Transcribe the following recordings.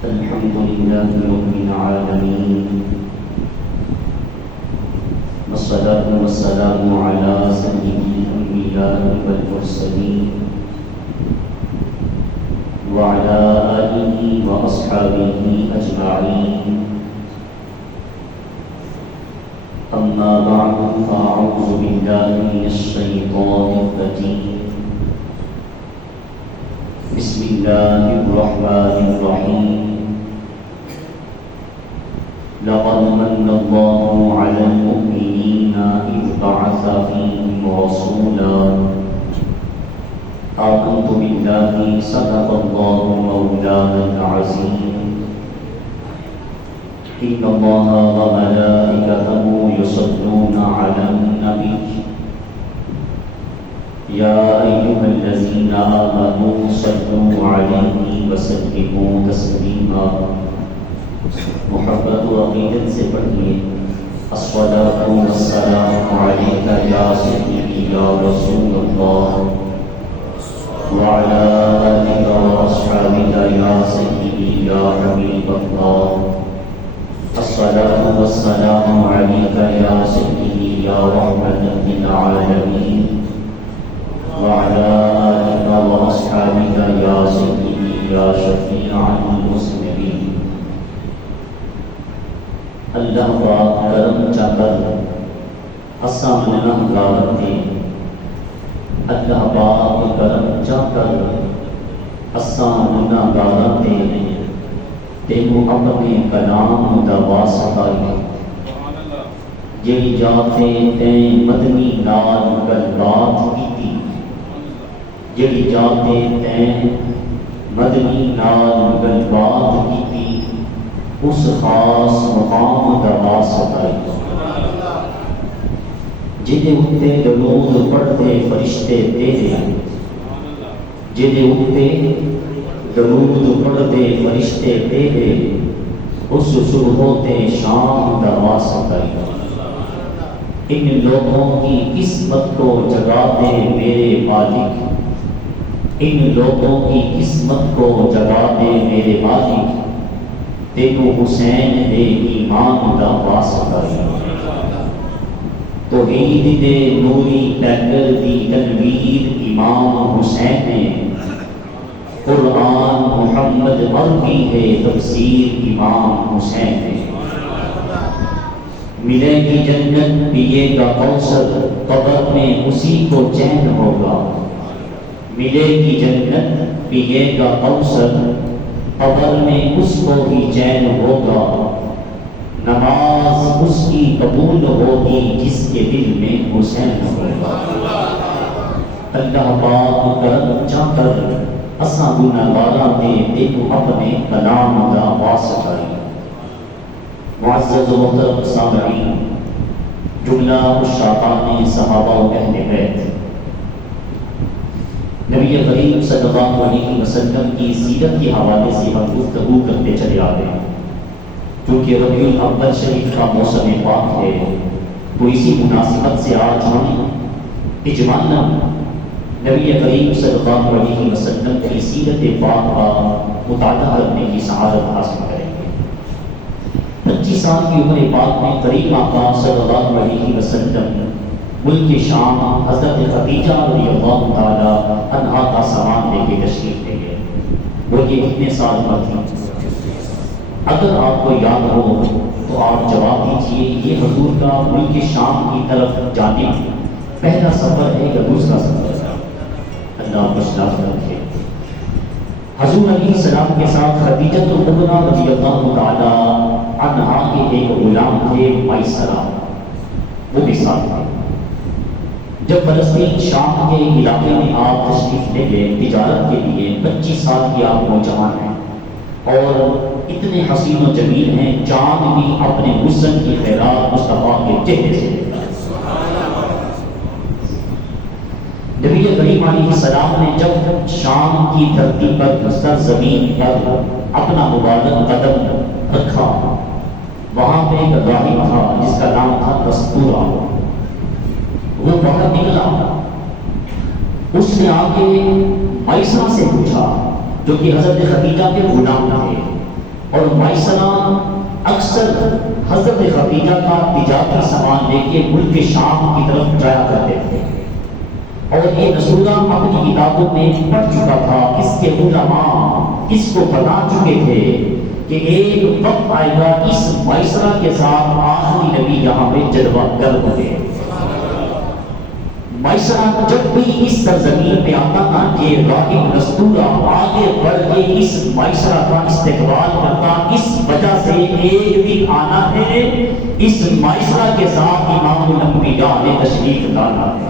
الحمد لله رب العالمين، والصلاة والسلام على سيد الأنبياء والمرسلين وعلى آله وأصحابه أجمعين. أما بعد، فأعوذ بالله من الشيطان الرجيم. بسم الله الرحمن الرحيم. لقد من الله على المؤمنين إذ بعث فيهم رسولا. آمنت بالله صدق الله مولانا العظيم. إن الله وملائكته يصلون على النبي يا أيها الذين آمنوا صلوا عليه وسلموا تسليما. محبت و عقیدت سے پڑھیے الصلاۃ والسلام علیک یا سیدی یا رسول اللہ وعلی آلک واصحابک یا سیدی یا حبیب اللہ. الصلاۃ والسلام علیک یا سیدی یا رحمۃ للعالمین وعلى آلك وأصحابك يا سيدي يا شفيع المسلمين. اللہ پاک کرم چاہ کر اساں گناہگار تھے. اللہ پاک کرم چاہ کر اساں گناہگار تھے. تینوں اپنے کلام دا واسطہ جیڑی جاتے تیں مدنی نال گل بات کیتی، جڑی جاتے تین مدنی نال گل بات کیتی، اس خاص مقام دا واسطہ جدے اتے درود پڑھتے فرشتے تیرے، جدے اتے درود پڑھتے فرشتے تیرے، اس صبح تے شام دا واسطہ. ان لوگوں کی قسمت کو جگا دے میرے مالک، ان لوگوں کی قسمت کو جگا دے میرے مالک. تینوں حسین دے ایمان دا واسطہ. توحید دے نوری پیکر دی تنویر امام حسین نے. قرآن محمد عربی ہے تفسیر امام حسین نے. ملے گی جنت پیے گا کوثر، قبر میں اسی کو چین ہوگا. ملے گی جنت پیے گا کوثر، قبر میں اس کو ہی چین ہوگا. نماز اس کی قبول ہوگی جس کے دل میں حسین ہوگا. اللہ پاک کرم چاہ کر اساں گناہگاراں دے تینوں اپنے کلام دا واسطہ. معزز و محترم سامعین، جملہ عشاقان صحابہ و اہل بیت، نبی کریم صلی اللہ علیہ وسلم کی سیرت کے حوالے سے ہم گفتگو کرتے چلے آتے ہیں. کیونکہ ربیع الاول شریف کا موسم پاک ہے، تو اسی مناسبت سے آج ہم اجمالاً نبی کریم صلی اللہ علیہ وسلم کی سیرت پاک کا مطالعہ کرنے کی سعادت حاصل کریں گے. 25 سال کی عمر پاک میں کریم آقا صلی اللہ علیہ وسلم ملک شام حضرت خدیجہ رضی اللہ تعالی عنہا کا سامان لے کے تشریف لے گئے. وہ یہ کتنے سال پر تھی؟ اگر آپ کو یاد ہو تو آپ جواب دیجئے. یہ حضور کا ملک شام کی طرف جانے پہلا سفر ہے یا دوسرا سفر ہے؟ اللہ بشرات رکھے. حضور علیہ السلام کے ساتھ خدیجہ الکبریٰ رضی اللہ تعالی عنہا کے ایک غلام تھے میسرہ، وہ بھی ساتھ تھے. جب فلسطین شام کے علاقے میں آپ تشریف لے گئے تجارت کے لیے، 25 سال کی آپ نوجوان ہیں اور اتنے حسین و جمیل ہیں، چاند بھی اپنے حسن کی خیرات مصطفیٰ کے چہرے سے. نبی کریم علیہ السلام نے جب شام کی دھرتی پر سرزمین پر اپنا مبارک قدم رکھا، وہاں پہ ایک راہب تھا جس کا نام تھا دستورہ. وہ باہر نکلا، اس نے آ کے عائشہ سے پوچھا جو کہ حضرت خدیجہ کے غلام تھے، اور مائسرہ اکثر حضرت خدیجہ کا تجارتی سامان لے کے ملک شام کی طرف جایا کرتے تھے، اور یہ نصورہ اپنی کتابوں میں پڑھ چکا تھا، اس کے علماء اس کو بتا چکے تھے کہ ایک وقت آئے گا اس مائسرہ کے ساتھ آخری نبی یہاں پہ جلوہ گر ہوئے۔ مائسرہ جب بھی اس سرزمین پہ آتا تھا کہ راہب نستورہ آگے بڑھ کے اس مائسرہ کا استقبال کرتا، اس وجہ سے ایک دن آنا ہے، اس مائسرہ کے ساتھ امام الانبیاء نے تشریف لانا ہے۔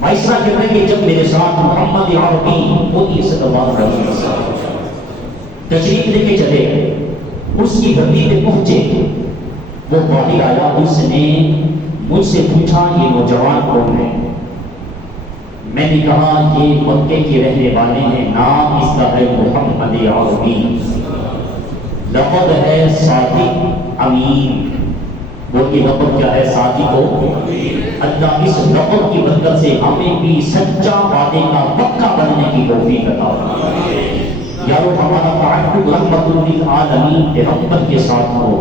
مائسرہ کہتے ہیں کہ جب میرے ساتھ محمد عربی موتی صلی اللہ علیہ وسلم تشریف لے کے چلے، اس کی دھرتی پہ پہنچے، وہ باہر آیا، اس نے مجھ سے پوچھا یہ نوجوان کون ہے؟ میں نے کہا یہ مکے کے رہنے والے ہیں، نام اس کا ہے محمد عربی، لقب ہے صادق امین۔ بولئے لقب کیا ہے؟ صادق و اللہ اس لقب کی برکت سے ہمیں بھی سچا وعدے کا پکا بننے کی توفیق عطا فرمائے۔ یارو ہمارا تعلق رحمت للعالمین پیغمبر کے ساتھ ہو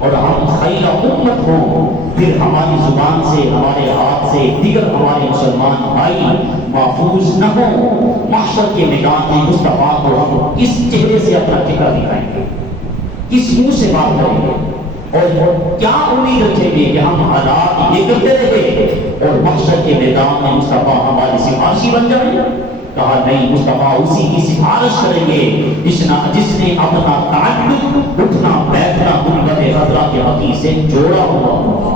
اور ہم خیر امت ہوں، پھر ہماری زبان سے، ہمارے ہاتھ سے دیگر ہمارے مسلمان بھائی محفوظ نہ ہوں، محشر کے میدان میں مصطفیٰ کو ہم کس چہرے سے اپنا چہرہ دکھائیں گے، کس منہ سے بات کریں گے، اور کیا امید رکھیں گے کہ ہم حالات یہ کرتے رہے اور محشر کے میدان میں مصطفیٰ ہمارے سفارشی بن جائیں؟ کہا نہیں، مصطفیٰ اسی کی سفارش کریں گے جس نے اپنا تعلق اٹھنا بیٹھنا غربت حضرہ کے حقیق سے جوڑا ہوا ہوگا۔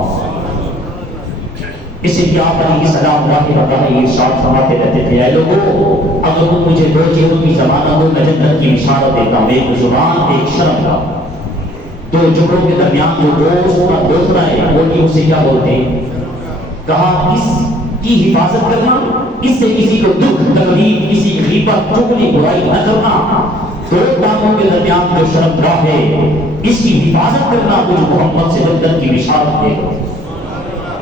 اس لیے آپ علیہ السلام یہ ارشاد فرماتے رہتے تھے، اے لوگوں اگر تم مجھے دو چیزوں کی ضمانت دو میں جنت کی اشارت دیتا ہوں، ایک زبان ایک شرم کا۔ دو جملوں کے درمیان جو دوست کا دوسرا ہے وہ بھی اسے کیا بولتے ہیں؟ کہا اس کی حفاظت کرنا، اس سے کسی کو دکھ تکلیف، کسی غیبت چغلی برائی نہ کرنا، دو کاموں کے درمیان جو شرمگاہ ہے اس کی حفاظت کرنا، مجھ محمد سے جنت کی بشارت دے گا۔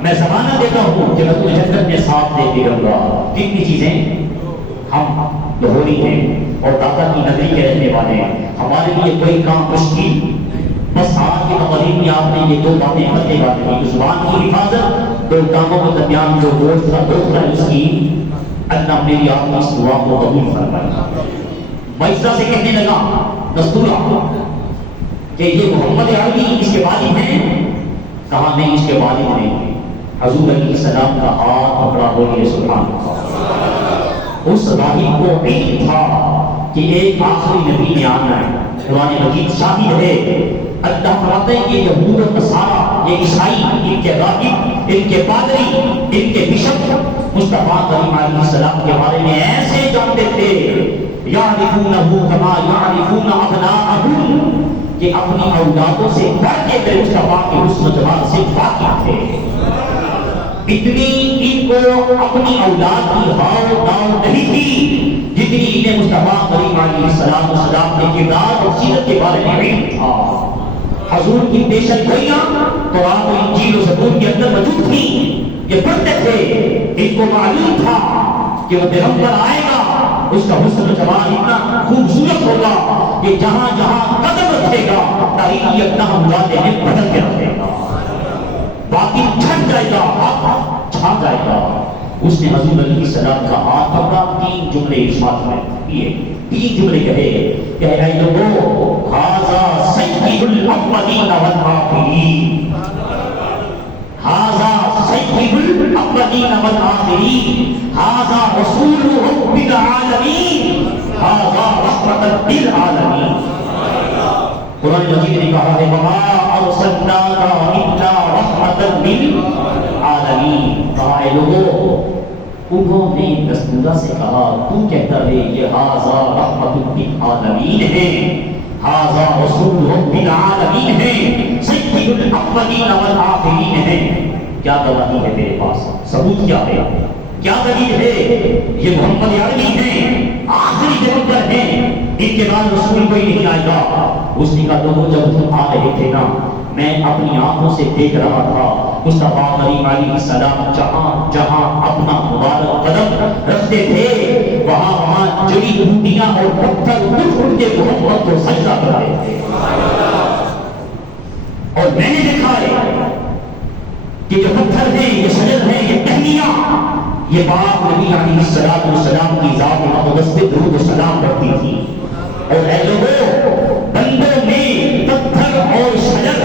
میں زمانہ دیتا ہوں کہ میں تمہیں جنت میں ساتھ دے کے رہوں گا۔ کتنی چیزیں؟ ہم لاہوری ہیں اور داتا کی نگری کے رہنے والے ہیں، ہمارے لیے کوئی کام مشکل، بس آج کے تقریب میں آپ نے یہ دو باتیں کرتے باتیں، زبان کی حفاظت، دو کاموں کے درمیان جو دوست کا دوسرا ہے اس کی، اللہ میری آپ کی اس دعا کو قبول فرمائے۔ مائسرہ سے کہنے لگا نستورہ کہ یہ محمد عربی اس کے والد ہیں؟ کہا نہیں، اس کے والد نہیں۔ حضور علیہ السلام کا ہاتھ پکڑا، بولیے سبحان اللہ۔ اس راہب کو علم تھا کہ ایک آخری نبی نے آنا ہے، قرآن مجید شاہد ہے۔ اللہ فرماتے ہیں کہ یہود و نصارہ، یہ عیسائی، ان کے راہب، ان کے پادری، ان کے بشپ مصطفیٰ کریم علیہ السلام کے بارے میں ایسے جانتے تھے، یعرفونہ کما یعرفون ابناءہم، کہ اپنی اولادوں سے بڑھ کے مصطفیٰ کے حسن و جمال سے واقف تھے۔ اتنی ان کو اپنی اولاد کی ہاؤ داؤ نہیں تھی جتنی انہیں مصطفیٰ کریم علیہ السلام کے کردار اور سیرت کے بارے میں علم تھا۔ حضور کی پیشن گوئیاں قرآن و انجیل و زبور کے اندر موجود تھیں، یہ پڑھتے تھے، ان کو معلوم تھا کہ وہ پیغمبر آئے گا، اس کا حسن و جمال اتنا خوبصورت ہوگا کہ جہاں جہاں قدم رکھے گا تاریخی اپنا ملادے میں بدل کے رکھے گا، باقی چھٹ جائے گا، چھا جائے گا۔ اس نے حضور علیہ السلام کا ہاتھ پکڑا، تین جملے ارشاد میں کیے، تین جملے کہے کہ اے لوگوں ھذا سید الاولین والآخرین، ھذا سید الاولین والآخرین، ھذا رسول رب العالمین، ھذا رحمۃ للعالمین۔ قرآن مجید نے کہا ہے وما ارسلناک الا رحمۃ للعالمین۔ کہا اے لوگوں، انہوں نے نستورہ سے کہا تو کہتا ہے یہ ھذا رحمۃ للعالمین ہے، ھذا رسول رب العالمین ہے، سید الاولین والآخرین ہے۔ کیا گواہی ہے میرے پاس؟ ثبوت کیا ہے؟ کیا دلیل ہے؟ یہ محمد عربی ہیں، آخری پیغمبر ہیں، ان کے بعد رسول کوئی نہیں آئے گا۔ اس نے کہا لوگوں جب تم آ رہے تھے نا، میں اپنی آنکھوں سے دیکھ رہا تھا مصطفیٰ کریم علیہ السلام جہاں جہاں اپنا مبارک قدم رکھتے تھے وہاں وہاں جڑی بوٹیاں اور پتھر اٹھ اٹھ کے محمد اور میں نے دیکھا ہے کہ جو پتھر ہیں، یہ شجر ہیں، یہ ٹہنیاں، یہ باپ نبی علیہ السلام کی ذات مقدس پہ درود و سلام کرتی تھی. اور اے لوگوں، بندوں میں پتھر اور شجر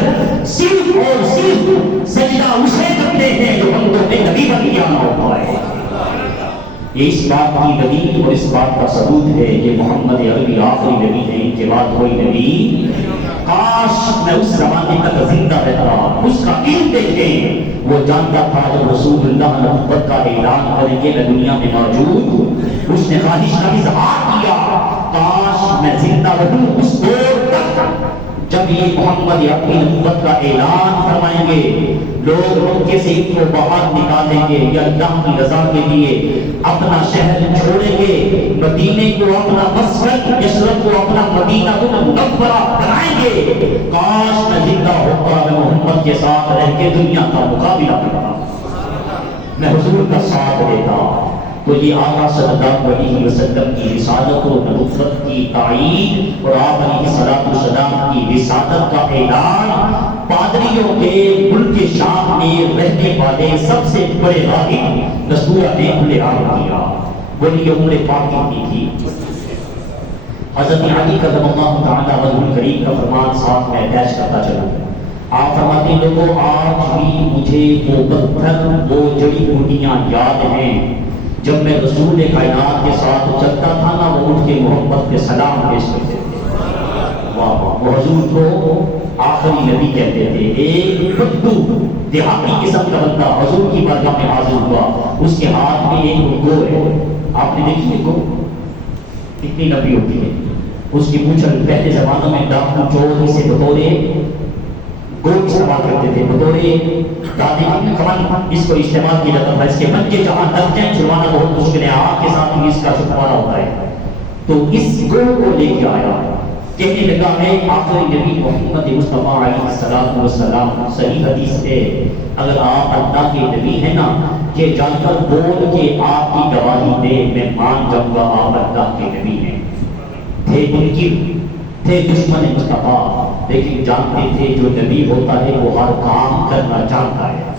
صرف اور صرف سجدہ اسے کرتے ہیں جو بندوں میں نبی بن کے آنا ہوتا ہے. یہ اس بات کی دلیل اور اس بات کا ثبوت ہے کہ محمد عربی آخری نبی ہے، ان کے بعد کوئی نبی. کاش میں اس زمانے تک زندہ رہتا. اس کا علم دیکھیں، وہ جانتا تھا جب رسول اللہ نبوت کا اعلان کریں گے میں دنیا میں موجود ہوں. اس نے خواہش کا اظہار کیا، کاش میں زندہ رہوں اس دور تک جب یہ محمد اپنی نبوت کا اعلان فرمائیں گے. لوگ مکے سے ان کو باہر نکالیں گے یا اللہ کی رضا کے لیے اپنا شہر چھوڑیں گے، مدینے کو اپنا مسجد، یثرب کو اپنا مدینہ منورہ بنائیں گے. کاش میں زندہ ہوتا، میں محمد کے ساتھ رہ کے دنیا کا مقابلہ کرتا، میں حضور کا ساتھ دیتا. تو یہ آقا صلی اللہ علیہ وسلم کی رسالت و نبوت کی تائید اور آپ علیہ السلام کی رسالت کا اعلان پادریوں کے ملک شام میں رہنے والے سب سے بڑے راہب نصورہ نے کھلے عام کیا. ولی عمر پاک کی تھی حضرت علی کرم اللہ تعالی وجہ الکریم کا فرمان ساتھ میں پیش کرتا چلا. آپ فرماتے ہیں لوگوں، آج بھی مجھے وہ پتھر، وہ جڑی بوٹیاں یاد ہیں جب میں رسول کائنات کے ساتھ چلتا تھا نا، وہ اٹھ کے محمد کے سلام پیش کرتے تھے. واہ، وہ حضور کو آخری نبی کہتے تھے. ایک بدو دیہاتی قسم کا بندہ حضور کی بارگاہ میں حاضر ہوا، اس کے ہاتھ میں ایک گو ہے. آپ نے دیکھی ہے گو کتنی لمبی ہوتی ہے؟ اس کی پوچھل پہلے زمانوں میں ڈاکو چور اسے بطورے گو استعمال کرتے تھے، بطورے دادی کی کمان اس کو استعمال کیا جاتا تھا. اس کے بچے جہاں لگ جائیں چھڑوانا بہت مشکل ہے، آگ کے ساتھ بھی اس کا چھڑوانا ہوتا ہے. تو اس گو کو لے کے آیا، کہنے لگا میں آخری نبی محمد مصطفیٰ علیہ السلام. صحیح حدیث ہے، اگر آپ اللہ کے نبی ہیں نا، یہ جان کر بول کے آپ کی گواہی دے، میں مان جاؤں گا آپ اللہ کے نبی ہیں. تھے منکر، تھے دشمن مصطفیٰ، لیکن جانتے تھے جو نبی ہوتا ہے وہ ہر کام کرنا جانتا ہے.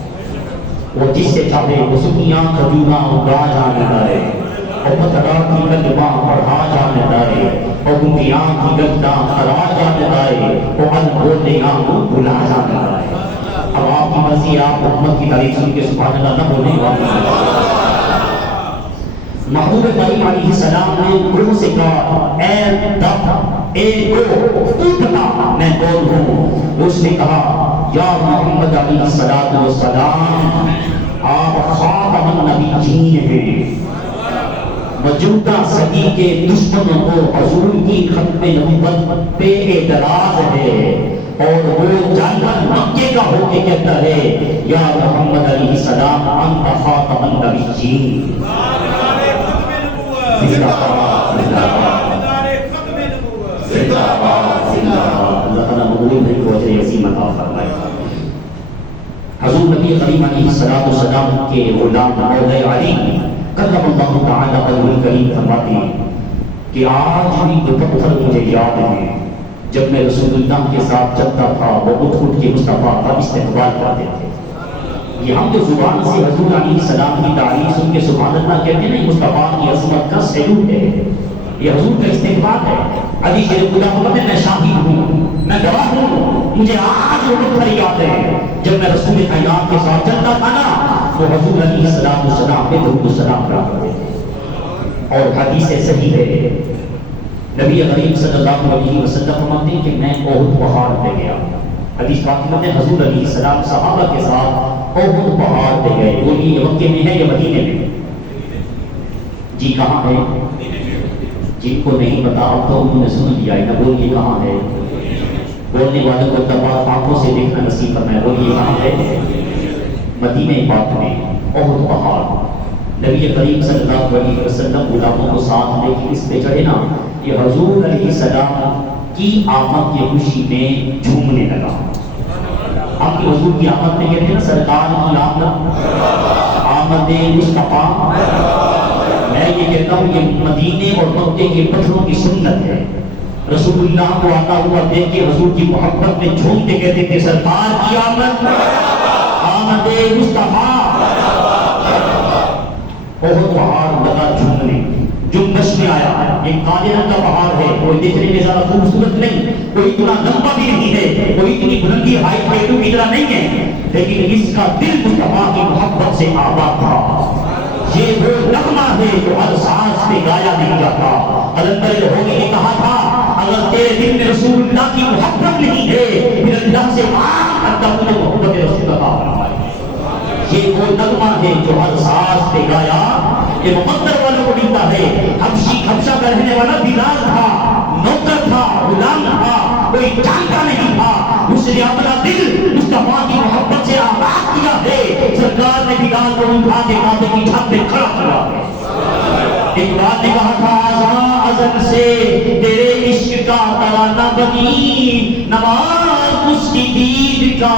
وہ جس سے چاہے وہ سکیاں کھجورا اگا جانتا ہے، اور پتھرا کی گلباں پڑھا جانتا ہے، اور گنگیاں کی گلداں کرا جانتا ہے، اور انبولےاں کو بلا جانتا ہے. اب آپ کی مرضی، آپ محمد کی تعریف سن کے سبحان اللہ نہ بولیں گا. محبوب کریم علیہ السلام نے گروہ سے کہا، اے دب، اے گو، تو بتا میں کون ہوں. اس نے کہا، یا محمد علیہ السلام، آپ خاتم النبیین ہیں. موجودہ صدی کے دشمنوں کو حضور کی ختم نبوت پہ اعتراض ہے، اور وہ جانور مکے کا ہو کے کہتا ہے، یا محمد علیہ السلام انت خاتم النبیین. زندہ باد، زندہ باد، زندہ باد، زندہ باد. اللہ تعالیٰ مغلوب بھائی کو اجر عظیم عطا فرمائے. حضور نبی کریم علیہ السلام کے غلام مولا علی کرم اللہ تعالیٰ وجہ الکریم فرماتے ہیں کہ آج بھی وہ پتھر مجھے یاد ہیں جب میں رسول اللہ کے ساتھ چلتا تھا، وہ اٹھ اٹھ کے مصطفیٰ کا استقبال کرتے تھے. یہ ہم جو زبان سے حضور علیہ السلام کی تعریف سن کے سبحان اللہ کہتے ہیں، مصطفیٰ کی عظمت کا سیلوٹ ہے، یہ حضور کا استقبال ہے. علی شیر خدا فرماتے ہیں میں شاہد ہوں، میں گواہ ہوں، مجھے آج وہ پتھر یاد ہے جب میں رسول کائنات کے ساتھ چلتا تھا نا، وہ حضور علیہ السلام پہ درود و سلام کرا کرتے تھے. اور حدیث صحیح ہے، نبی کریم صلی اللہ علیہ وسلم فرماتے ہیں کہ میں احد پہاڑ پہ گیا. حدیث پاک میں حضور علیہ السلام صحابہ کے ساتھ احد پہاڑ پہ گئے. بولیے مکے میں ہے یا مدینے میں؟ جی کہاں ہے؟ جن کو نہیں پتا اب تو انہوں نے سن لیا ہے، نہ بولیے کہاں ہے. بولنے والوں کو تباہ آنکھوں سے دیکھنا نصیب فرمائے. بولیے کہاں ہے؟ مدینہ پاک میں احد پہاڑ. نبی کریم صلی اللہ علیہ وسلم غلاموں کو ساتھ لے کے اس پہ چڑھے نا، یہ حضور علیہ السلام کی آمد کی خوشی میں جھومنے لگا. آپ کی حضور کی آمد میں کہتے ہیں نا، سرکار کی آمد مصطفیٰ. میں یہ کہتا ہوں یہ مدینے اور مکے کے پتھروں کی سنت ہے. رسول اللہ کو آتا ہوا دیکھ کے حضور کی محبت میں جھومتے کہتے تھے سرکار کی آمد، آمد مصطفیٰ۔ بہت پہاڑ لگا جھومنے، جنبش میں آیا۔ ایک کالے رنگ کا پہاڑ ہے، کوئی دیکھنے میں زیادہ خوبصورت نہیں، کوئی اتنا لمبا بھی نہیں ہے، کوئی اتنی بلندی ہائٹ پہ کی طرح نہیں ہے، لیکن اس کا دل مصطفیٰ کی محبت سے آباد تھا۔ یہ وہ نغمہ ہے جو ہر سانس پہ گایا نہیں جاتا۔ حضرت ہوگی نے کہا تھا اگر تیرے دل میں رسول اللہ کی محبت نہیں ہے پھر اللہ سے مانگ کرتا ہوں نے محبت رسول اللہ فرمائی۔ یہ وہ نغمہ ہے جو ہر سانس پہ گایا، یہ مقدر والوں کو ملتا ہے۔ حبشہ کا رہنے والا بلال تھا، نوکر تھا، غلام تھا، کوئی جانتا نہیں تھا، اس نے اپنا دل مصطفیٰ کی محبت سے آباد کیا ہے۔ سرکار نے بلال کو اٹھا کے کعبے کی چھت پہ کھڑا کیا ہے۔ اقبال نے کہا تھا آزاں ازل سے تیرے عشق کا ترانہ بنی، نماز اس کی دید کا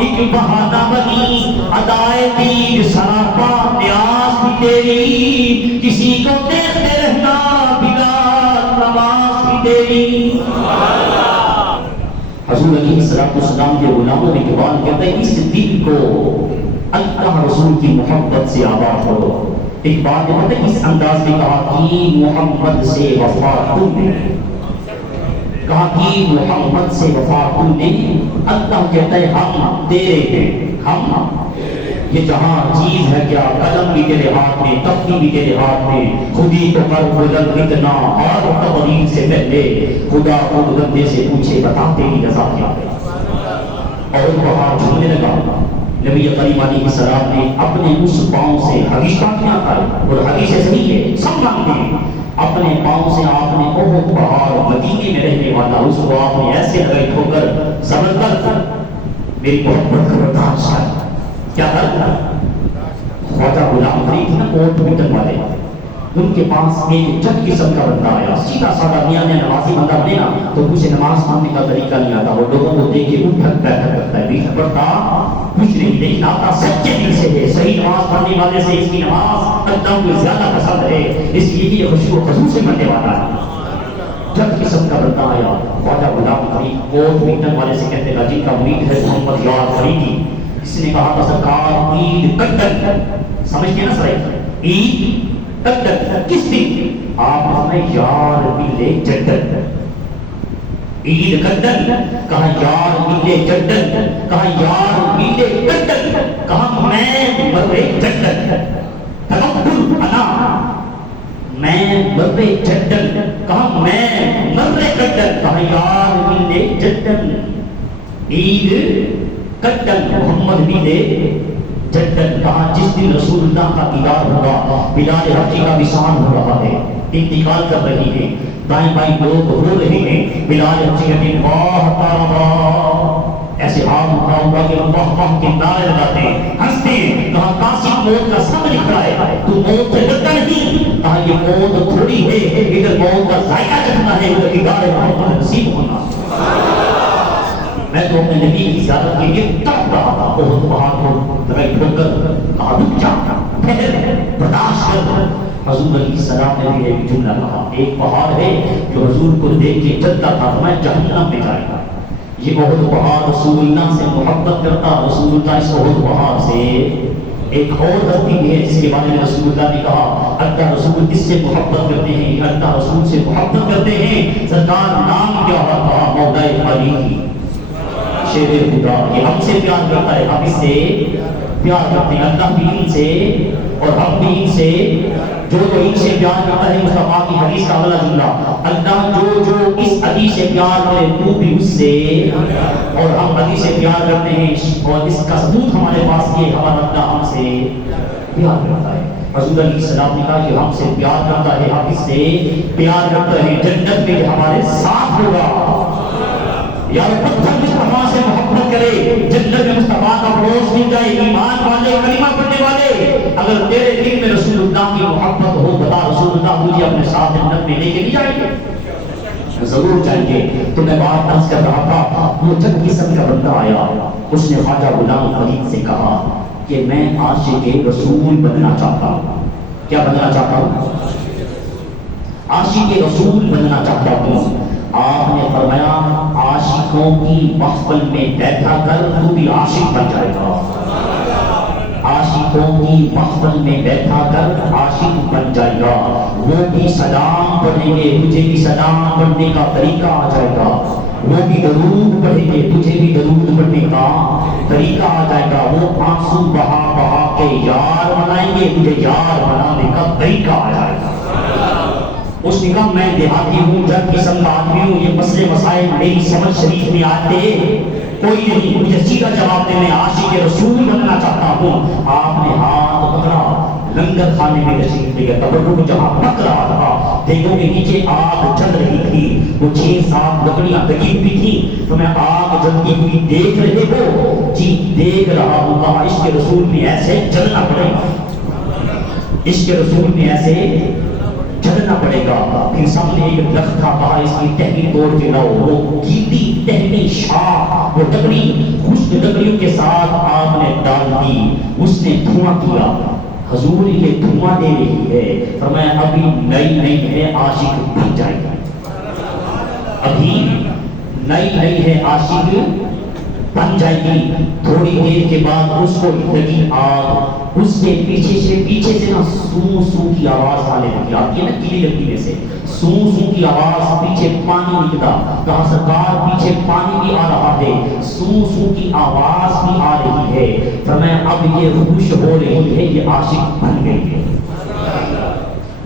ایک بہانہ بنی، ادائے دید سراپا نیاز بھی تیری، کسی کو دیکھتے رہنا بلال نماز بھی تیری۔ حضور علیہ السلام کے غلاموں میں اقبال کہتا ہے اس دل کو اللہ رسول کی محبت سے آباد کرو۔ اقبال نے پتہ اس انداز میں کہا کہ محمد سے وفا تم نے، کہا کہ محمد سے وفا تم نے، اللہ کہتا ہے ہم تیرے ہیں، ہم یہ جہاں چیز ہے کیا، قلم بھی تیرے ہاتھ میں، تختی بھی تیرے ہاتھ میں، خودی تو کر بلند اتنا اور تقریر سے پہلے خدا کو بندے سے پوچھے بتا تیری رضا کیا ہے۔ اور وہاں جھومنے لگا۔ نبی کریم علیہ السلام نے اپنے اس پاؤں سے، حدیث پاک میں آتا ہے اور حدیث صحیح ہے سب مانتے ہیں، اپنے پاؤں سے آپ نے احد پہاڑ مدینے میں رہنے والا اس کو آپ نے ایسے لگائی ٹھوکر زبر کر میری محبت کا برداشت کر۔ کیا کر خواجہ غلام فرید تھے نا کوٹ میٹن والے، ان کے پاس ایک جج قسم کا بندہ آیا، سیدھا سادہ میاں نے نمازی بندہ بنے نا تو کچھ نماز پڑھنے کا طریقہ نہیں آتا، وہ لوگوں کو دیکھ کے اٹھک بیٹھک کرتا ہے، بیٹھ پڑتا کچھ نہیں، لیکن آتا سچے دل سے ہے، صحیح نماز پڑھنے والے سے اس کی نماز اللہ کو زیادہ پسند ہے، اس لیے کہ یہ خشوع و خضوع سے مرنے والا ہے۔ جج قسم کا بندہ آیا، خواجہ غلام فرید کوٹ میٹن والے سے کہتے ہیں جن کا مرید ہے محمد یار فریدی، اس نے کہا تھا سرکار عید کٹن سمجھتے نا سر، عید کس دن؟ آپ نے یار ملے جدن، عید کٹن کہا یار ملے جدن، کہا یار ملے کٹن، کہا میں مرے جدن، تکبر انا میں مرے جدن، کہا میں مرے کٹن، کہا یار ملے جدن، عید کٹن محمد ملے جدن، کہا جس دن رسول اللہ کا دیدار ہوگا بلال حبشی کا وصال ہو رہا ہے، انتقال کر رہی ہے، دائیں بائیں لوگ رو رہے ہیں، بلال حبشی کا دن واہ تارا ایسے ہاتھ اٹھاؤں کہ واہ واہ کے نعرے لگاتے ہیں، ہنستے ہیں، کہا قاسم موت کا سب لکھ رہا ہے، تو موت سے ڈرتا نہیں، کہا یہ موت تھوڑی ہے، ادھر موت کا ذائقہ چکھنا ہے، ادھر دیدار محمد نصیب ہونا۔ میں تو اپنے نبی کی زیارت کے لیے تڑپ رہا تھا، بہت پہاڑ کو لگائی ٹھوکر، کہا رک جا ٹھہر برداشت کر۔ حضور علیہ السلام نے بھی ایک جملہ کہا، ایک پہاڑ ہے جو حضور کو دیکھ کے جلتا تھا میں جہنم میں جائے گا، یہ احد پہاڑ رسول اللہ سے محبت کرتا، رسول اللہ اس احد پہاڑ سے ایک اور ہستی بھی ہے جس کے بارے میں رسول اللہ نے کہا اللہ رسول کس سے محبت کرتے ہیں، اللہ رسول سے محبت کرتے ہیں، سرکار نام کیا کہا مولا علی شیر خدا، یہ ہم سے پیار کرتا ہے، ہم اس سے پیار کرتے ہیں، اللہ بھی ان سے اور ہم بھی ان سے، جو ان سے پیار کرتا ہے مصطفیٰ کی حدیث کا اگلا جملہ، اللہ جو اس علی سے پیار کرے تو بھی اس سے، اور ہم علی سے پیار کرتے ہیں اور اس کا ثبوت ہمارے پاس یہ ہمارا اللہ ہم سے پیار کرتا ہے۔ حضور علیہ السلام نے کہا کہ ہم سے پیار کرتا ہے، ہم اس سے پیار کرتا ہے، جنت میں ہمارے ساتھ ہوگا، یا پتھر مصطفیٰ سے محبت کرے جنت میں مصطفیٰ کا پڑوس مل جائے، ایمان والے کلمہ پڑھنے والے، اگر تیرے دل میں رسول اللہ کی محبت ہو بتا رسول اللہ مجھے اپنے ساتھ جنت میں لے کے نہیں جائیں گے؟ ضرور جائیں گے۔ تو میں بات عرض کر رہا تھا، وہ جب قسم کا بندہ آیا، اس نے خواجہ غلام فرید سے کہا کہ میں عاشق رسول بننا چاہتا ہوں۔ کیا بننا چاہتا ہوں؟ عاشق رسول بننا چاہتا ہوں۔ عاشقوں کی محفل میں بیٹھا کر تو بھی عاشق بن جائے گا. عاشقوں کی محفل میں بیٹھا کر عاشق بن جائے گا. وہ بھی سلام پڑھیں گے تجھے بھی سلام پڑھنے کا طریقہ آ جائے گا. وہ بھی درود پڑھیں گے تجھے بھی درود پڑھنے کا طریقہ آ جائے گا. وہ آنسو بہا بہا کے یار بنائیں گے تجھے یار بنانے کا طریقہ آ جائے گا. اس نے کہا میں دیہاتی ہوں جب قسم آدمی ہوں یہ مسئلے مسائل میری سمجھ شریف میں آتے کوئی نہیں مجھے سیدھا جواب دے میں عاشق رسول بننا چاہتا ہوں. آپ نے ہاتھ پکڑا لنگر کھانے میں تشریف لے گیا. تبرک جہاں پک رہا تھا دیکھو کہ نیچے آگ چل رہی تھی. وہ 6-7 لکڑیاں لگی ہوئی تھی تو میں آگ جلتی ہوئی دیکھ رہے ہو جی دیکھ رہا ہوں. کہا عشق رسول میں ایسے جلنا پڑے گا. عشق رسول میں ایسے چلنا پڑے گا. پھر سامنے ایک درخت تھا کہا اس کی ٹہنی توڑ کے لاؤ. وہ گیلی ٹہنی شاخ وہ لکڑی خشک لکڑیوں کے ساتھ آپ نے ڈال دی. اس نے دھواں کیا. حضور یہ دھواں دے رہی ہے. فرمایا ابھی نئی نئی ہے عاشق بن جائے گی. ابھی نئی نئی ہے عاشق بن جائے گی. تھوڑی دیر کے بعد اس کو لگی آگ. اس کے پیچھے سے نا سو سو کی آواز آنے لگی. آتی ہے نا کیلی لکڑی میں سے سو سو کی آواز. پیچھے پانی نکلا. کہا سرکار پیچھے پانی بھی آ رہا ہے سو سو کی آواز بھی آ رہی ہے. فرمایا اب یہ خوش ہو رہی ہے یہ عاشق بن گئی ہے.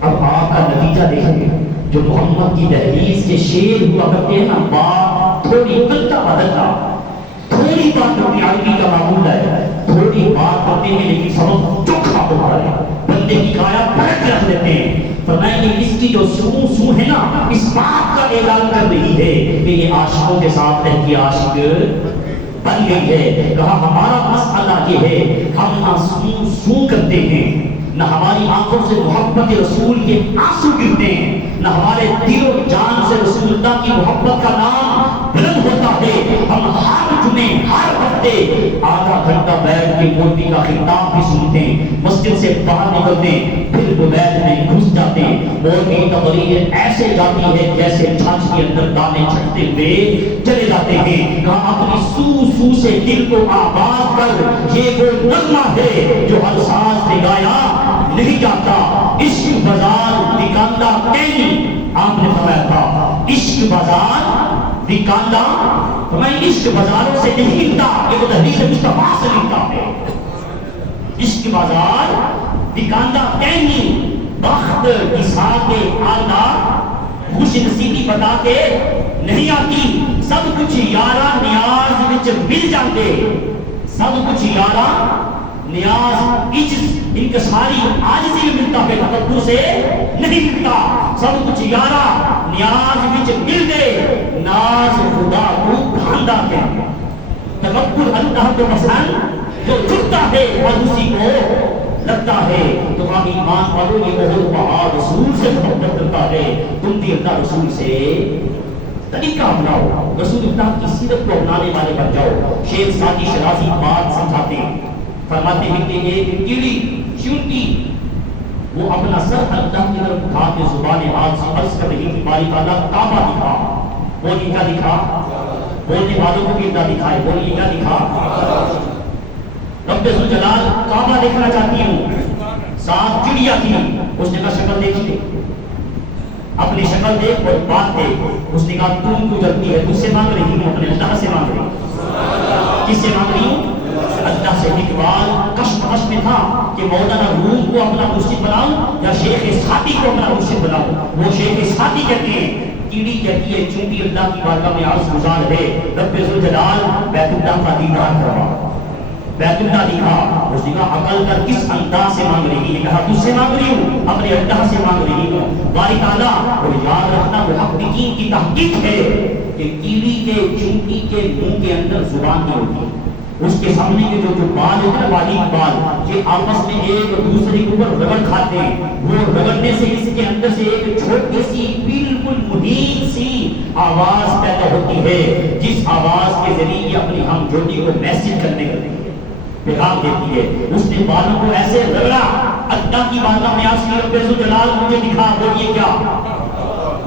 اب آپ کا نتیجہ دیکھیں جو محمد کی دہلیز کے شیر ہوا کرتے ہیں نا بات تھوڑی بدلتا بدلتا تھوڑی بات اپنی عربی کا معمول ہے. تھوڑی بات کرتے ہیں لیکن سبب چوکھا ہوتا ہے. بندے کی کایا پلٹ رکھ دیتے ہیں. فرمائیں گے اس کی جو سو سو ہے نا اس بات کا اعلان کر رہی ہے کہ یہ عاشقوں کے ساتھ رہ کے عاشق بن گئی ہے. کہا ہمارا مسئلہ یہ ہے ہم نہ سو سو کرتے ہیں نہ ہماری آنکھوں سے محبت رسول کے آنسو گرتے ہیں نہ ہمارے دل و جان سے رسول اللہ کی محبت کا نام بلند ہوتا ہے. ہم ہر جمعے ہر ہفتے آدھا گھنٹہ بیٹھ کے مولوی کا خطاب بھی سنتے ہیں. مسجد سے باہر نکلتے ہیں پھر بیت میں گھس جاتے ہیں. مولوی تقریر ایسے جاتی ہے جیسے چھاچ کے اندر دانے چھٹتے ہوئے چلے جاتے ہیں. کہا اپنی سو سو سے دل کو آباد کر یہ وہ نغمہ ہے جو ہر ساز سے گایا نہیں جاتا. عشق بازار نکالتا کہیں آپ نے فرمایا تھا عشق بازار نکالتا فرمایا عشق بازاروں سے نہیں ملتا یہ تو حدیث مصطفیٰ سے ملتا ہے. عشق بازار نکالتا کہیں بخت کساتے آلہ خوش نصیبی بتا کے نہیں آتی. سب کچھ یارا نیاز وچ مل جاتے. سب کچھ یارا نیاز عجز انکساری عاجزی میں ملتا ہے تکبر سے نہیں ملتا. سب کچھ یارا نیاز وچ مل دے ناز خدا کو کھاندا ہے. تکبر اللہ کو پسند جو جھکتا ہے اور اسی کو لگتا ہے. تمہاری ایمان والوں یہ بہت بہا رسول سے محبت کرتا ہے. تم بھی اللہ رسول سے طریقہ اپناؤ. رسول اللہ کی سیرت کو اپنانے والے بن جاؤ. شیر سعدی شرازی بات سمجھاتے ہیں فرماتے ہیں کہ ایک کیڑی چونٹی وہ اپنا سر اللہ کی طرف اٹھا کے زبان حال سے عرض کر رہی تھی باری تعالیٰ کعبہ دکھا. بولی کیا دکھا؟ بولنے والوں کو بھی اللہ دکھائے. بولی کیا دکھا؟ رب ذوالجلال کعبہ دیکھنا چاہتی ہوں. ساتھ چڑیا تھی. اس نے کہا شکل دیکھیے اپنی شکل دیکھ اور بات دیکھ. اس نے کہا تم کو جلتی ہے تجھ سے مانگ رہی ہوں اپنے اللہ سے مانگ رہی ہوں. کس سے مانگ رہی ہوں؟ اللہ سے. اقبال کشمکش میں تھا کہ مولانا روم کو اپنا مرشد بناؤں یا شیخ سعدی کو اپنا مرشد بناؤں. وہ شیخ سعدی کہتے ہیں کیڑی کہتی ہے چونکہ اللہ کی بارگاہ میں عرض گزار ہے رب ذوالجلال بیت اللہ کا دیدار کروا. بیت اللہ دکھا. اس نے کہا عقل کر کس انداز سے مانگ رہی ہے؟ کہا تجھ سے مانگ رہی ہوں اپنے اللہ سے مانگ رہی ہوں. باری تعالیٰ اور یاد رکھنا محققین کی تحقیق ہے کہ کیڑی کے چونٹی کے منہ کے اندر زبان نہیں ہوتی. اس کے سامنے کے جو بال ہوتے ہیں باریک بال یہ آپس میں ایک دوسرے کے اوپر رگڑ کھاتے ہیں. وہ رگڑنے سے اس کے اندر سے ایک چھوٹی سی بالکل مہین سی آواز پیدا ہوتی ہے جس آواز کے ذریعے اپنی ہم جوڑی کو میسج کرنے لگتی ہے پیغام دیتی ہے. اس نے بالوں کو ایسے رگڑا اللہ کی بارگاہ میں عرض کی رب ذوالجلال مجھے دکھا. بولیے کیا؟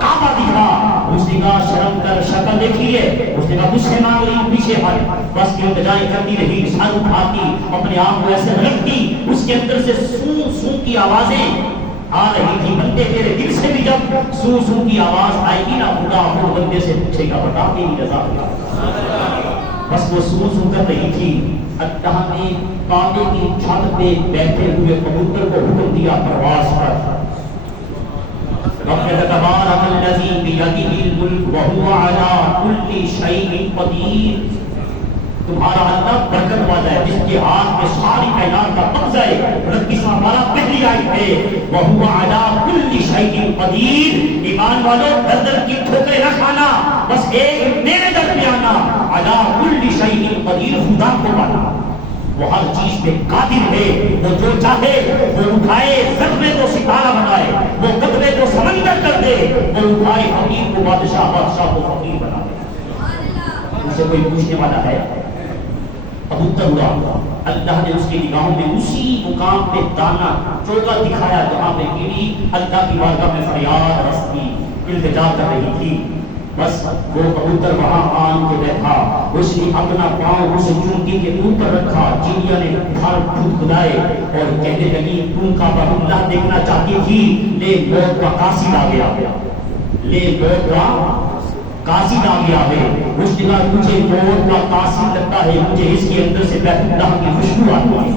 کعبہ دکھا. اس نے کہا شرم کر شکل دیکھی ہے، اس نے کہا مجھ سے مانگ رہی پیچھے ہٹ، بس التجائیں کرتی رہی، سر اٹھاتی، اپنے آپ کو ایسے رکھتی، اس کے اندر سے سو سو کی آوازیں آ رہی تھی. بندے تیرے دل سے بھی جب سو سو کی آواز آئے گی نا، خدا خود بندے سے پوچھے گا بتا تیری رضا کیا. بس وہ سو سو کر رہی تھی. اللہ نے کعبے کی چھت پہ بیٹھے ہوئے کبوتر کو حکم دیا پرواز کر. رب تبارک الذی بیدہ الملک وہو علی کل شیء قدیر. تمہارا اللہ برکت والا ہے جس کے ہاتھ میں ساری کائنات کا قبضہ ہے. رب ہمارا پہلی آیت ہے وہو علی کل شیء قدیر. ایمان والوں در در کی ٹھوکریں نہ کھانا، بس ایک میرے در پہ آنا. علی کل شیء قدیر، خدا کو مانا وہ ہر چیز پہ قادر ہے. وہ جو چاہے وہ اٹھائے، ذرے کو ستارہ بنائے، وہ قطرے کو سمندر کر دے، وہ اٹھائے فقیر کو بادشاہ، بادشاہ کو فقیر بنا دے. اسے کوئی پوچھنے والا ہے؟ کبوتر اڑا، اللہ نے اس کی نگاہوں میں اسی مقام پہ دانا چوکا دکھایا جہاں پہ کیڑی اللہ کی بارگاہ میں فریاد رستی التجا کر رہی تھی. بس وہ کبوتر وہاں آن کے بیٹھا، اس نے اپنا پاؤں اس چونٹی کے اوپر رکھا. چڑیا نے گھر کھدائے اور کہنے لگی تو کا اللہ دیکھنا چاہتی تھی، لے موت کا قاصد آ گیا، لے موت کا قاصد آ گیا ہے. اس نے کہا مجھے موت کا قاصد لگتا ہے، مجھے اس کے اندر سے بیت اللہ کی خوشبو آتی ہے،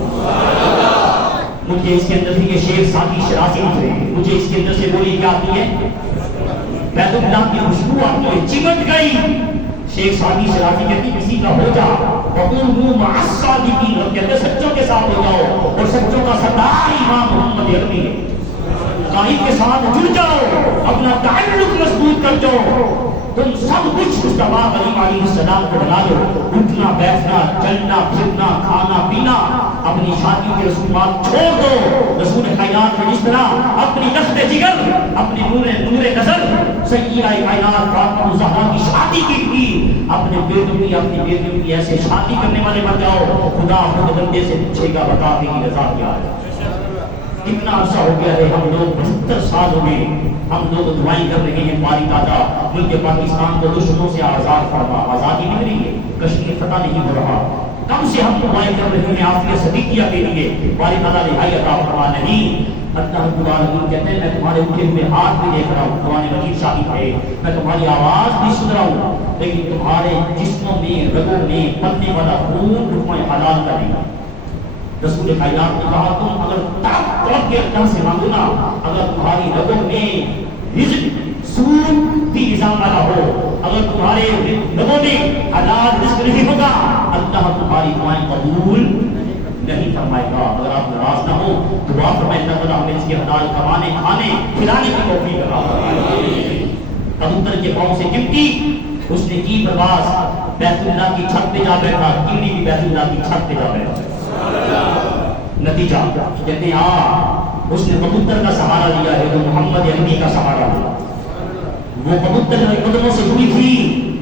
مجھے اس کے اندر سے یہ شیر ساتھی شرازی ہے، مجھے اس کے اندر سے بولی کیا آتی ہے، بیت اللہ کی خوشبو آتی ہے. چمٹ گئی. شیخ سعدی شرازی کہتی کسی کا ہو جا وَقُولُوا مَعَ الصَّادِقِينَ، رب کہتے سچوں کے ساتھ ہو جاؤ، اور سچوں کا سردار امام محمد عربی ہے. قائد کے ساتھ جڑ جاؤ، اپنا تعلق مضبوط کر جاؤ. تم سب کچھ مصطفیٰ کریم علیہ السلام کو بنا دو. اٹھنا بیٹھنا چلنا پھرنا کھانا پینا، اپنی شادیوں کے رسومات چھوڑ دو. رسول کائنات میں جس طرح اپنی نفس جگر، اپنی نور نظر سیدہ کائنات فاطمہ الزہرا کی شادی کی تھی، اپنے بیٹوں کی اپنی بیٹیوں کی ایسے شادی کرنے والے بن جاؤ. خدا خود بندے سے پوچھے گا بتا تیری رضا کیا ہے. کتنا عرصہ ہو گیا ہے، ہم لوگ 75 سال ہو گئے، ہم لوگ دعائیں کر رہے ہیں باری دادا ملک پاکستان کو دشمنوں سے آزاد فرما. آزادی مل رہی ہے، کشمیر فتح نہیں ہو رہا. کم سے ہم دعائیں کر رہے ہیں عافیت صدیقیہ کے لیے، باری تعالیٰ رہائی عطا فرما. نہیں، اللہ رب العالمین کہتے ہیں میں تمہارے اٹھے ہوئے ہاتھ بھی دیکھ رہا ہوں، قرآن مجید شاہد ہے، میں تمہاری آواز بھی سن رہا ہوں، لیکن تمہارے جسموں میں رگوں میں بننے والا خون تمہیں حلال کرے گا. رسول کائنات نے کہا تم اگر تڑپ کے اللہ سے مانگو نا، اگر تمہاری رگوں میں رزق سود بھی نظام والا ہو، اگر تمہارے رگوں میں حلال رزق نہیں ہوگا، اللہ تمہاری دعائیں قبول نہیں فرمائے گا. اگر آپ ناراض نہ ہو دعا فرمائے اللہ تعالیٰ ہمیں اس کے حلال کمانے کھانے کھلانے کی توفیق عطا فرمائے. کبوتر کے پاؤں سے گمتی، اس نے کی پرواز، بیت اللہ کی چھت پہ جا بیٹھا. کیڑی بھی بیت اللہ کی چھت پہ جا بیٹھا. نتیجہ کہتے ہیں اس نے کبوتر کا سہارا لیا ہے جو محمد عربی کا سہارا ہے. وہ کبوتر قدموں سے جڑی تھی.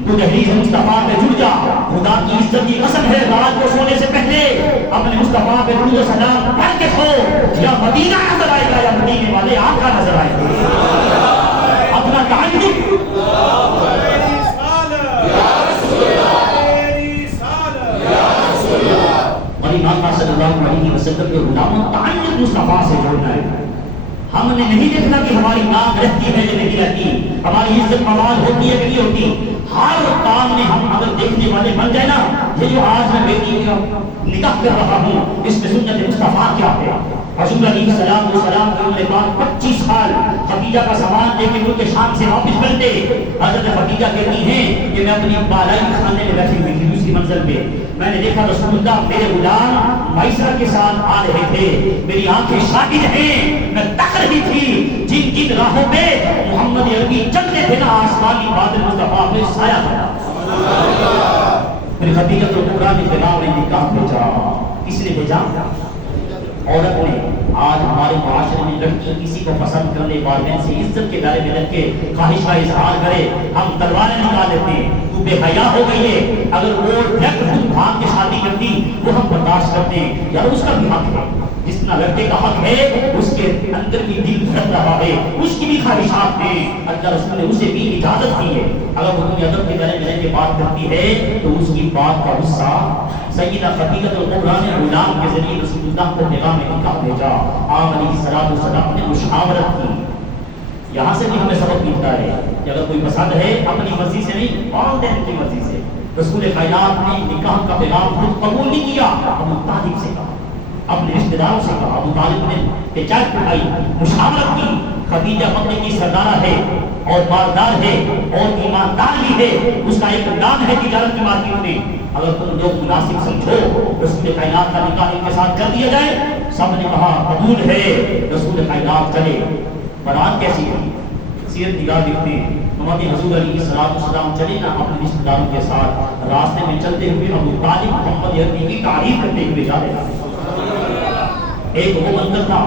تو دہلیز مصطفیٰ پہ جڑ جا. خدا کی عزت کی قسم ہے رات کو سونے سے پہلے اپنے مصطفیٰ پہ درود و سلام پڑھ کے سو. یا مدینہ نظر آئے گا یا مدینے والے آقا نظر آئے گا. اپنا تعلق آقا صلی اللہ علیہ وسلم کے غلاموں تعلق مصطفیٰ سے جوڑنا ہے. ہم نے نہیں دیکھنا کہ ہماری نام رہتی ہے یا نہیں رہتی، ہماری عزت مواد ہوتی ہے کہ نہیں ہوتی. ہر کام میں ہم اگر دیکھنے والے بن جائے نا، یہ جو آج میں بیٹی کا نکاح کر رہا ہوں اس میں سنت مصطفیٰ کیا ہے. رسول علیہ السلام کے عمر پاک 25 سال خدیجہ کا سامان لے کے ملک شام سے واپس بنتے. حضرت خدیجہ کہتی ہیں کہ میں اپنی بالائی خانے میں بیٹھی ہوئی تھی دوسری منزل پہ، میں نے دیکھا رسول اللہ میرے غلام مائسرہ کے ساتھ آ رہے تھے، میری آنکھیں شاہد ہیں، میں تک رہی تھی جن جن راہوں پہ محمد عربی چلتے تھے نا آسمانی بادل مصطفیٰ پہ سایہ تھا. پھر خدیجہ تو قرآن بلاؤ نے نکاح بھیجا. کس نے بھیجا؟ عورت نے. آج ہمارے معاشرے میں لڑکی کسی کو پسند کرنے والدین سے عزت کے دائرے میں رکھ کے خواہش کا اظہار کرے، ہم تلواریں نکال لیتے ہیں. تو بے حیا ہو گئی ہے. اگر وہ خود بھاگ کے شادی کرتی وہ ہم برداشت کرتے ہیں، یار اس کا بھی حق ہے. جتنا لڑکے کا حق ہے اس کے اندر بھی دل دھڑک رہا ہے، اس کی بھی خواہشات ہیں، اللہ رسول نے اسے بھی اجازت دی ہے اگر وہ دنیا ادب کے بارے میں کے بات کرتی ہے تو اس کی بات کا غصہ سیدہ خدیجہ الکبریٰ نے غلام کے ذریعے رسول اللہ کو پیغام نکاح بھیجا، آپ علیہ السلام نے مشاورت کی۔ یہاں سے بھی ہمیں سبق ملتا ہے کہ اگر کوئی پسند ہے اپنی مرضی سے نہیں، والدین کی مرضی سے۔ رسول کائنات نے نکاح کا پیغام خود قبول نہیں کیا، ابو طالب سے کہا، اپنے رشتہ داروں سے کہا۔ ابو طالب نے پہچان اٹھائی، مشاورت کی۔ خدیجہ مکے کی سردارہ ہے اور مالدار ہے اور ایماندار بھی ہے، اس کا ایک نام ہے تجارت کی مارکیٹ میں، اگر تم لوگ مناسب سمجھو رسول کائنات کا نکاح ان کے ساتھ کر دیا جائے۔ سب نے کہا قبول ہے۔ رسول کائنات چلے، برات کیسی ہوئی؟ سیرت نگاہ لکھتے ہیں ہمارے حضور علیہ السلام چلے نا اپنے رشتہ داروں کے ساتھ، راستے میں چلتے ہوئے ابو طالب محمد عربی کی تعریف کرتے ہوئے جا رہے تھے۔ ایک وہ منظر تھا،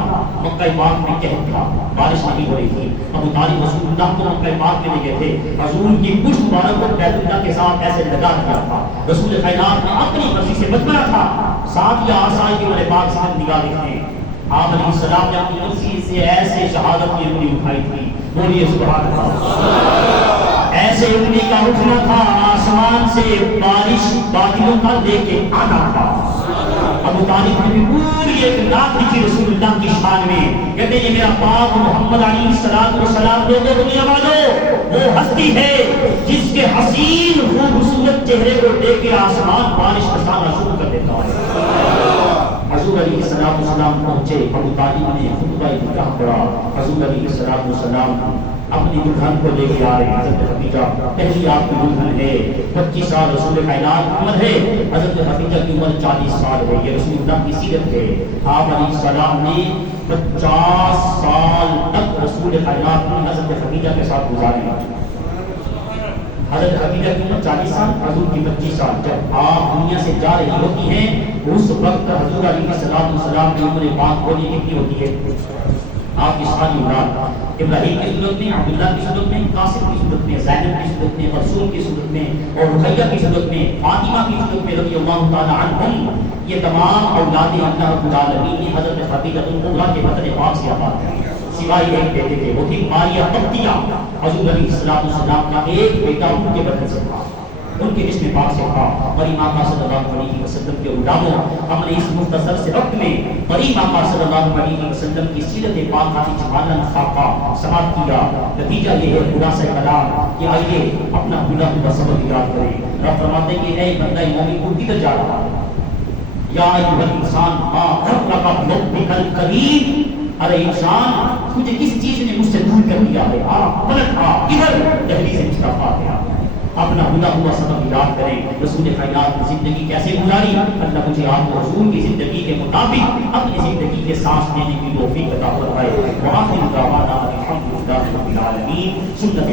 مکہ پاک میں قحط تھا، بارش نہیں ہو رہی تھی، ابو طالب رسول اللہ کو مکہ پاک میں لے گئے تھے، حضور کی پشت مبارک کو بیت اللہ کے ساتھ ایسے لگا دیا تھا۔ رسول کائنات نے اپنی مرضی سے بچنا تھا، ساتھ یا آسائی کے والے پاک سے نگاہ لکھتے ہیں آپ علیہ السلام نے اپنی مرضی سے ایسے شہادت کی انگلی اٹھائی تھی، بولیے سبحان اللہ، ایسے انگلی کا اٹھنا تھا، آسمان سے بارش بادلوں کا لے کے آنا تھا۔ ابو طالب نے بھی پوری ایک رات لکھی رسول اللہ کی شان میں، کہتے ہیں یہ میرا پاک محمد علیہ السلام لوگوں دنیا والوں وہ ہستی ہے جس کے حسین خوبصورت چہرے کو دیکھ کے آسمان بارش برسانا شروع کر دیتا ہے۔ حضور علیہ السلام پہنچے، ابو طالب نے خطبہ نکاح پڑھا۔ حضور علیہ السلام اپنی دلہن کو لے کے آ رہے ہیں، حضرت خدیجہ پہلی آپ کی دلہن ہے، 25 سال رسول کائنات کی عمر ہے، حضرت خدیجہ کی عمر 40 سال ہے، یہ رسول اللہ کی سیرت ہے۔ آپ علیہ السلام نے 50 سال تک رسول کائنات نے حضرت خدیجہ کے ساتھ گزارے۔ حضرت خدیجہ کی عمر 40 سال، حضور کی 25 سال۔ جب آپ دنیا سے جا رہی ہوتی ہیں اس وقت حضور علیہ السلام کی عمر پاک ہونے کتنی ہوتی ہے؟ آپ کی ساری اولاد ابراہیم کی صورت میں، عبداللہ کی صورت میں، قاسم کی صورت میں، زینب کی صورت میں، مرسوم کی صورت میں اور رقیہ کی صورت میں، فاطمہ کی صورت میں رضی اللہ تعالی عنہم، یہ تمام اولاد اللہ رب العالمین نے حضرت خدیجہ الکبریٰ کے بدن پاک سے آباد کی، سوائے ایک بیٹے تھے، وہ تھی ماریہ قبطیہ۔ حضور علیہ السلام کا ایک بیٹا ان کے بدن سے تھا، ان کے جسم پاک سے تھا۔ مریم آقا صلی اللہ علیہ وسلم کے غلاموں، ہم نے اس مختصر سے وقت میں مریم آقا صلی اللہ علیہ وسلم کی سیرت پاک کی جمالن خاکہ سماعت کیا۔ نتیجہ یہ ہے خلاصہ کلام کہ آئیے اپنا بھولا ہوا سبق یاد کریں۔ رب فرماتے ہیں کہ اے بندہ مومن کو کدھر جا رہا ہے؟ یا ایھا الانسان ما غرک بربک الکریم، ارے انسان تجھے کس چیز نے مجھ سے دور کر دیا ہے؟ پلٹ آ ادھر، دہلیز مصطفیٰ پہ آ۔ اپنا بھولا ہوا سبق یاد کریں۔ رسول کائنات کی زندگی کیسے گزاری؟ اللہ مجھے آپ کو حضور کی زندگی کے مطابق اپنی زندگی کے سانس لینے کی توفیق عطا فرمائے۔ وآخر دعوانا الحمدللہ رب العالمین۔ سنت